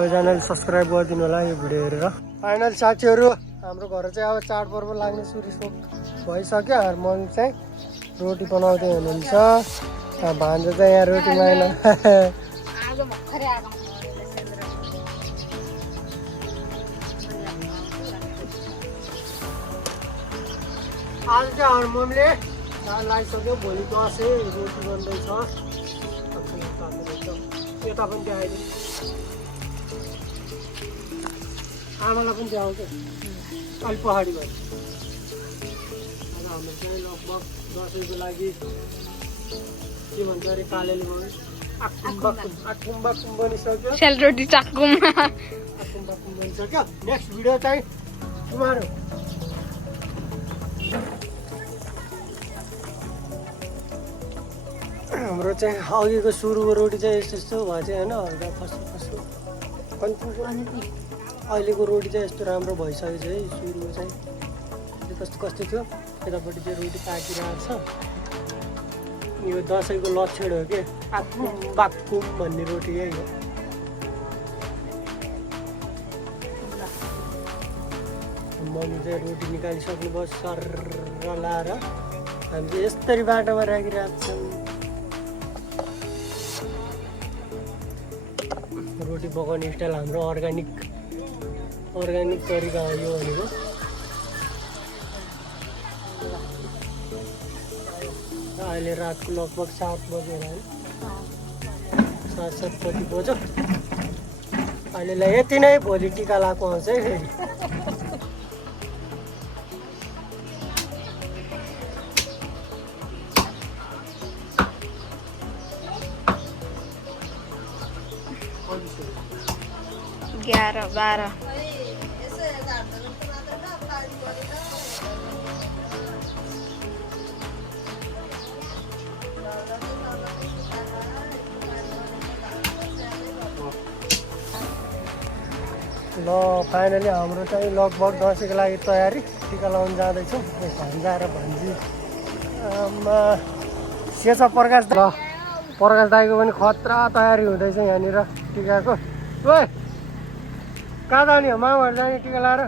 सबैजनाले सब्सक्राइब गरिदिनु होला यो भिडियो हेरेर। फाइनल साथीहरू हाम्रो घर चाहिँ अब चाडपर्व लाग्ने सुरु भइसक्यो। मम्मी चाहिँ रोटी बनाउँदै हुनुहुन्छ। भान्जा चाहिँ यहाँ रोटी माइन आज चाहिँ हाम्रो मम्मीले चाड लागिसक्यो। भोलि दसैँ रोटी बन्दैछ। यता पनि देखाइदिनु, आमालाई पनि देखाउँछ अलिक पहाडी भयो। हाम्रो चाहिँ लगभग दसैँको लागि के भन्छ अरे कालेले आकुम बाकुम बनिसक्यो। सेलरोटी चाकुम आकुम बाकुम बनिसक्यो। नेक्स्ट भिडियो चाहिँ तुम्हारो। हाम्रो चाहिँ अघिको सुरुको रोटी चाहिँ यस्तो यस्तो भयो चाहिँ होइन, हल्का फस्टो अहिलेको रोटी चाहिँ यस्तो राम्रो भइसकेको छ है। सुरुको चाहिँ कस्तो कस्तो थियो, यतापट्टि चाहिँ रोटी पाकिरहेको छ। यो दसैँको लक्षण हो कि आकुम बाकुम भन्ने रोटी है यो। मम्मी चाहिँ रोटी निकालिसक्नु भयो सर लाएर। हामी चाहिँ यस्तरी बाटोमा राखिरहेको छौँ। रोटी पकाउने स्टाइल हाम्रो अर्ग्यानिक तरिका हो यो भनेको। अहिले रातको लगभग 7 बज्यो होला है, 7 बजी बज्यो। अहिलेलाई यति नै, भोलि टिका लगाएको आउँछ है फेरि। ग्यारह 12 ल फाइनली हाम्रो चाहिँ लगभग दसैँको लागि तयारी। टिका लगाउनु जाँदैछौँ। भान्जा र भान्जी सेसा प्रकाश। ल प्रकाश दाईको पनि खतरा तयारी हुँदैछ यहाँनिर टिकाको। ओए कहाँ जाने हो? मामाहरू जाने टिका लाएर?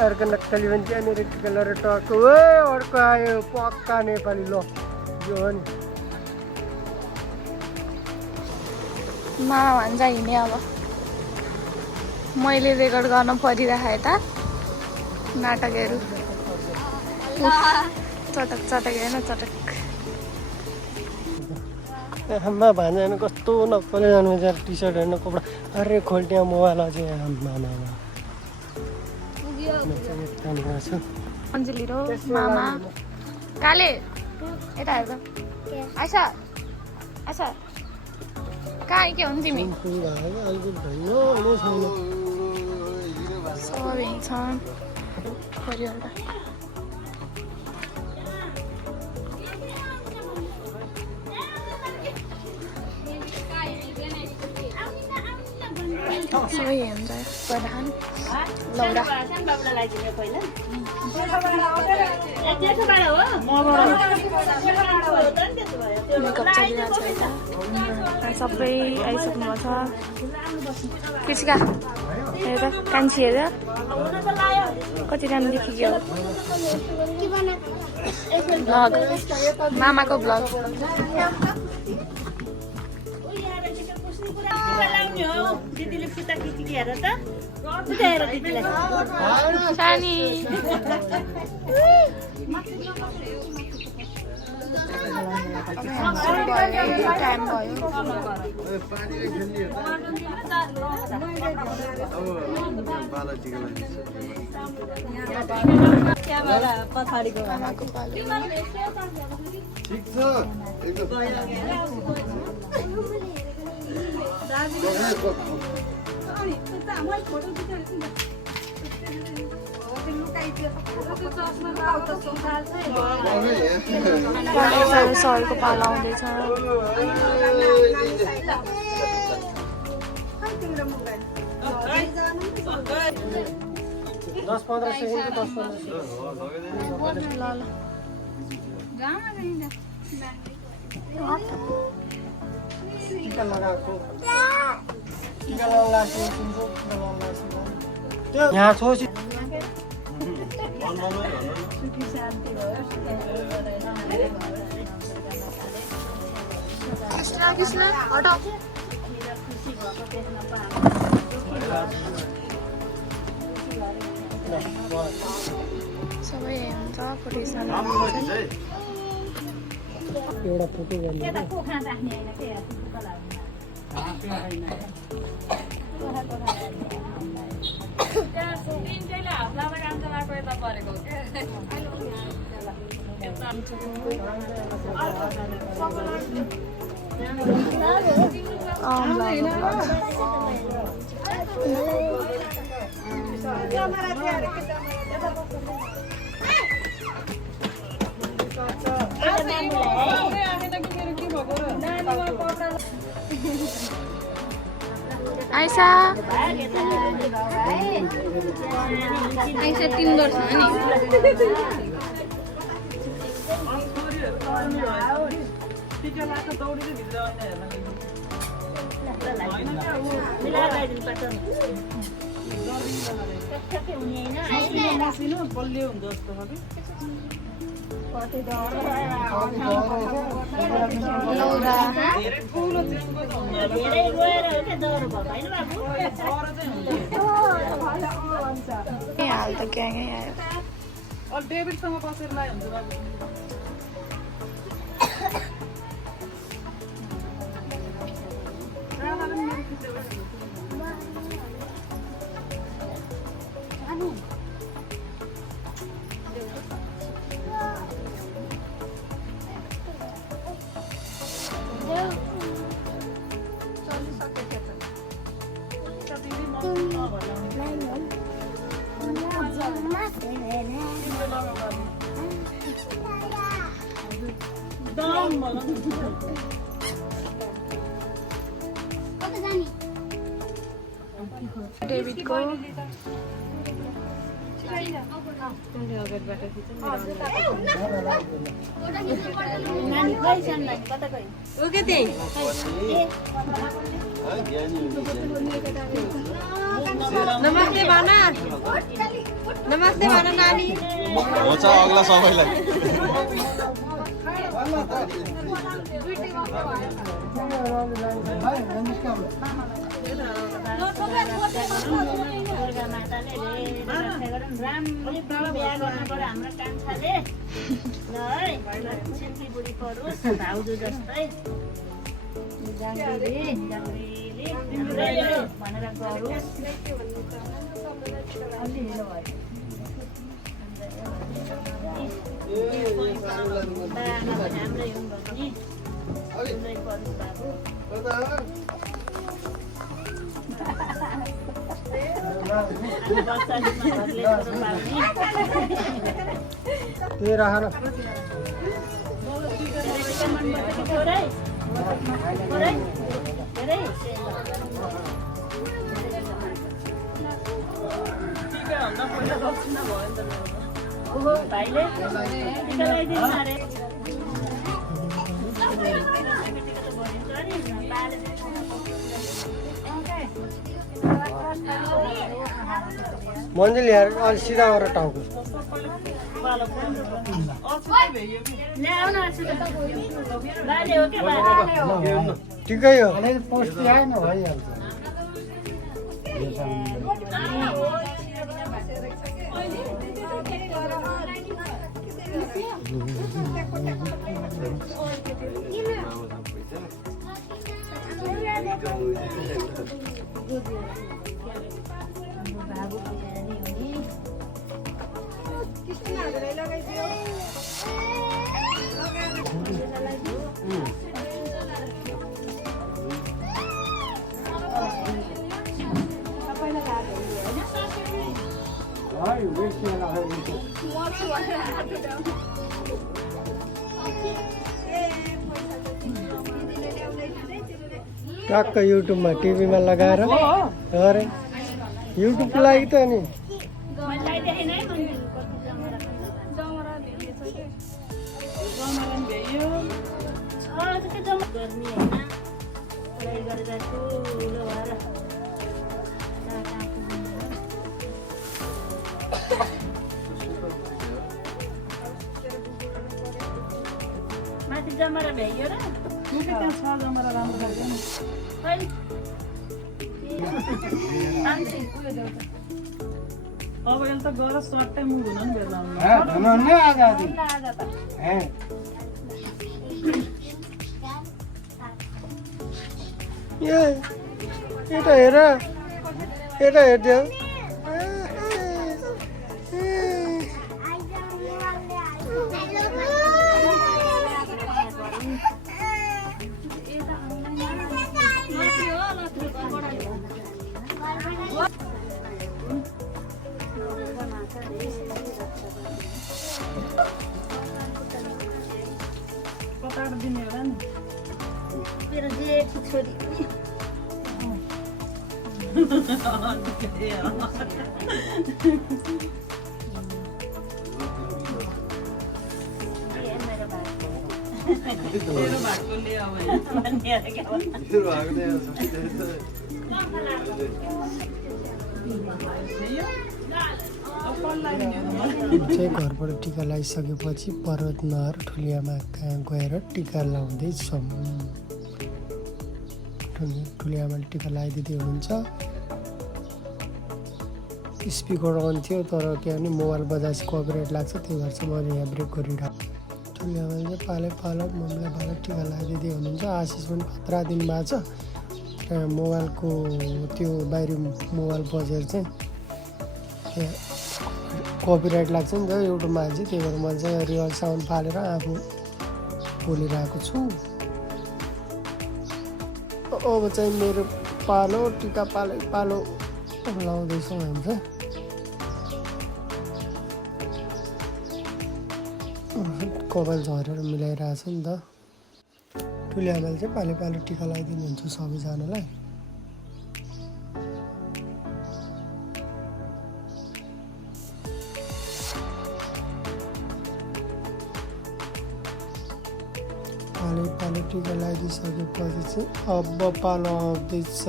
अर्को नक्कली पनि त्यहाँनिर टिका लाएर टक्क। ओ अर्को आयो पक्का नेपाली। ल यो हो नि मा भन्छ हिँड्ने। अब मैले रेकर्ड गर्न परिरहेको यता नाटकहरू। चटक चटक हेर्न चटक। आम्मा भान्जानु कस्तो नक्कले जानुहुन्छ टी सर्ट हेर्नु कपडा। अरे खोल्टिया मोबाइल अझै आम्मा अञ्जली र मामा काले यता हेर। आइसा आइसा कहाँ के हुन्छ तिमी? सबै छन् परिवार। सबै हुन्छ प्रधान लौडा मेकअप चलिरहेको छ यता। सबै आइसक्नु भएको छ। कृषिका हेर कान्छी हेर कति राम्रो देखियो। भ्लग मामाको भ्लग। दिदीले फुटा खिची हेर त हेर दिदीलाई सानी टाइम भयो। पछाडिको मामाको पालो। सरको पालो आउँदैछ। 10-15 सेकेन्ड 10-15 सेकेन्ड टिका लगाएको टिका लगाएको तिम्रो टिका लगाएको त्यो यहाँ छोसी सुखी शान्ति होस् कृष्ण कृष्ण हटाऊ खुसी भएको देख्न सबै हुन्छ फोटो एउटा फोटो गर्ने यता कोखा राख्ने होइन के आइसा आइसा 3 वर्ष हो नि धेरै रोएर हो क्या डर भएको होइन बाबु हाल त ग्याङै आयो डेभिडसँग बसेर लायो हुन्छ बाबु डेभिडको नानी खै सानो नानी कता गयो नमस्ते भन नमस्ते भन नानी हुन्छ अग्ला सबैलाई दुर्गा माताले धेरै रक्षा गरून् राम्ररी बिहा गर्नुबाट हाम्रो कान्छाले ल है छिल्की बुढी परोस् भाउजू जस्तै जाङ्ग्रीले भनेर गरोस् अलि ढिलो भयो हाम्रै हुन् भने सुन्दै पर्नु बाबु त्यही राख न भाइले टिका लगाइदिनु अरे मन्दिर ल्याएर अलि सिधा गरेर टाउको ठिकै हो पोस्टी आएन भइहाल्छ टक्क युट्युबमा टिभीमा लगाएर अरे युट्युबको लागि त नि गरेर ठुलो भएर कहाँ पुग्ने हो। माथि जमरा भ्याइयो र त्यहाँ छ जमरा राम्रो लाग्यो नि खै अब यसले त गएर सट्टै मुभ हुन नि बेलाउनु आज त यता हेर यता हेरिदेऊ कताबाट दिने होला नि मेरो जेठी छोरी मेरो तेरो भागको ल्याऊ है चाहिँ घरबाट टिका लगाइसकेपछि पर्वतनहर ठुलियामा कहाँ गएर टिका लाउँदैछौँ। ठुलियामाले टिका लगाइदिँदै हुनुहुन्छ। स्पिकर अन थियो तर के भने मोबाइल बजाएपछि कपिराइट लाग्छ त्यही भएर चाहिँ मैले यहाँ ब्रेक गरिरहेको। ठुलियामाले चाहिँ पालै पालो मम्मीलाई पालो टिका लगाइदिँदै हुनुहुन्छ। आशिष पनि खतरा दिनुभएको छ। त्यहाँ मोबाइलको त्यो बाहिर मोबाइल बजेर चाहिँ त्यहाँ कपिराइट लाग्छ नि त एउटा मान्छे त्यही भएर मैले चाहिँ रियल साउन्ड फालेर आफू बोलिरहेको छु। अब चाहिँ मेरो पालो टिका पालो लाउँदैछौँ हामी चाहिँ। कपाल झरेर मिलाइरहेछ नि त। ठुली आमाले चाहिँ पालो पालो टिका लगाइदिनुहुन्छ सबैजनालाई। पालो पालो टिका लगाइदिइसकेपछि चाहिँ अब पालो आउँदैछ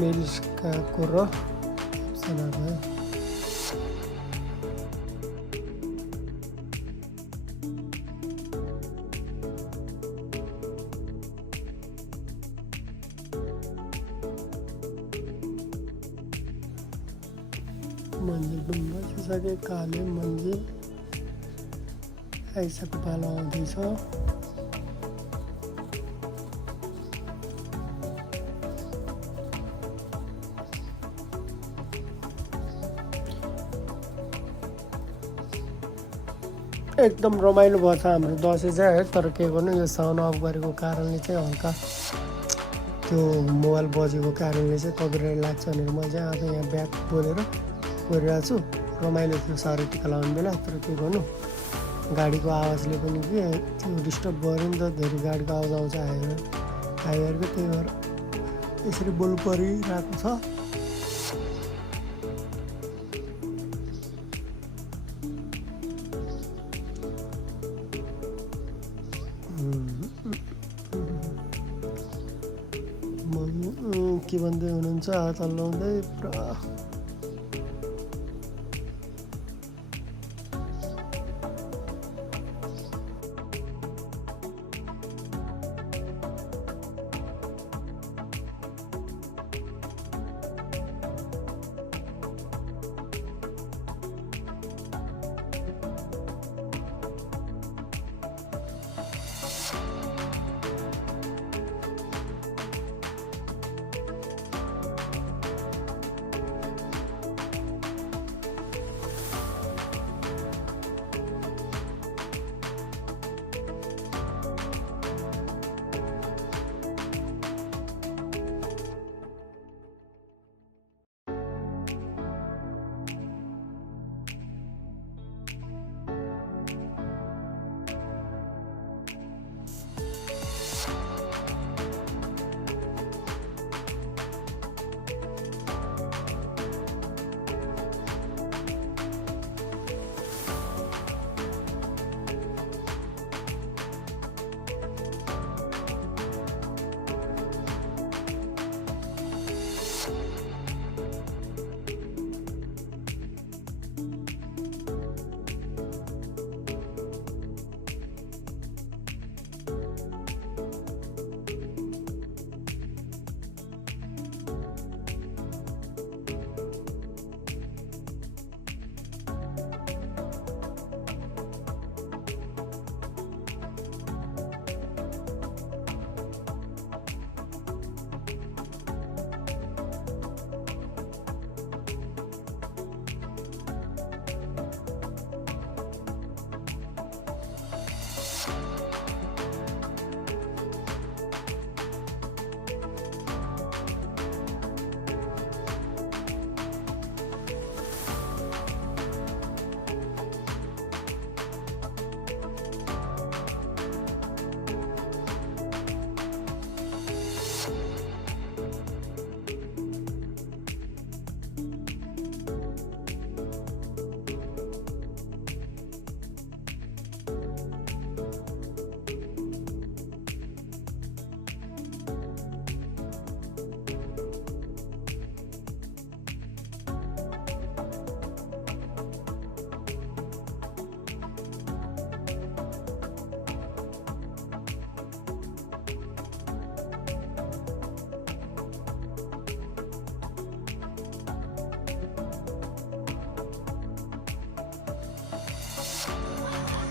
मेलिस्काको र सनाको। मन्दिर पनि बसिसके काले मन्दिर आइसाको पालो आउँदैछ। एकदम रमाइलो भयो हाम्रो दसैँ चाहिँ है। तर के गर्नु यो साउन्ड अफ गरेको कारणले चाहिँ हल्का त्यो मोबाइल बजेको कारणले चाहिँ कपिराइट लाग्छ भनेर म चाहिँ आज यहाँ ब्याक बोलेर गरिरहेको छु। रमाइलो थियो साह्रै टिका लगाउने बेला। तर के गर्नु गाडीको आवाजले पनि के त्यो डिस्टर्ब गर्यो नि त। धेरै गाडीको आवाज आउँछ हाइवेको त्यही भएर यसरी बोल्नु परिरहेको छ। के भन्दै हुनुहुन्छ हात हल्लाउँदै पुरा।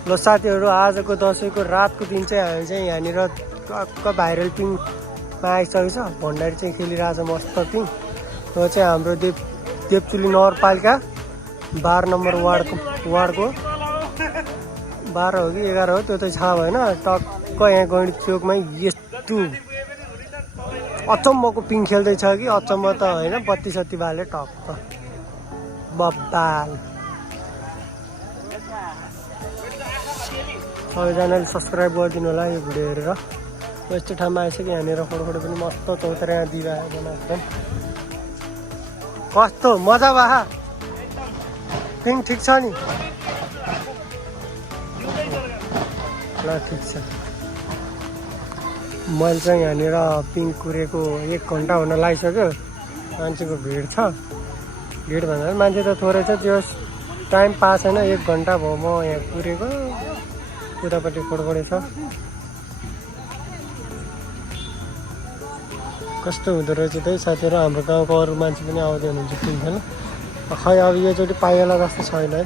ल साथीहरू, आजको दसैँको रातको दिन चाहिँ हामी चाहिँ यहाँनिर टक्क भाइरल पिङमा आइसकेको छ। भण्डारी चाहिँ खेलिरहेछ मस्त पिङ। त्यो चाहिँ हाम्रो देवचुली नगरपालिका 12 नम्बर वार्डको 12 हो कि 11 हो त्यो चाहिँ छ भएन। टक्क यहाँ गणित चोकमै यस्तो अचम्मको पिङ खेल्दैछ कि अचम्म त होइन, बत्ती सत्ती बाले टक्क बब्बाल। सबैजनाले सब्सक्राइब गरिदिनु होला यो भिडियो हेरेर। यस्तो ठाउँमा आइसक्यो यहाँनिर फोटो पनि मस्त चौतारा यहाँ दिवा बनाएको कस्तो मजा भयो। पिङ ठिक छ नि? ल ठिक छ। मैले चाहिँ यहाँनिर पिङ कुरेको 1 घन्टा हुन लागिसक्यो। मान्छेको भिड छ। भिड भन्दा मान्छे त थोरै छ, त्यो टाइम पास छैन। 1 घन्टा भयो म यहाँ कुरेको। उतापट्टि खोडखोडे छ। कस्तो हुँदो रहेछ त्यही साथीहरू। हाम्रो गाउँको अरू मान्छे पनि आउँदै हुनुहुन्छ पिङ खेल्न। खै अब योचोटि पाइएला जस्तो छैन है।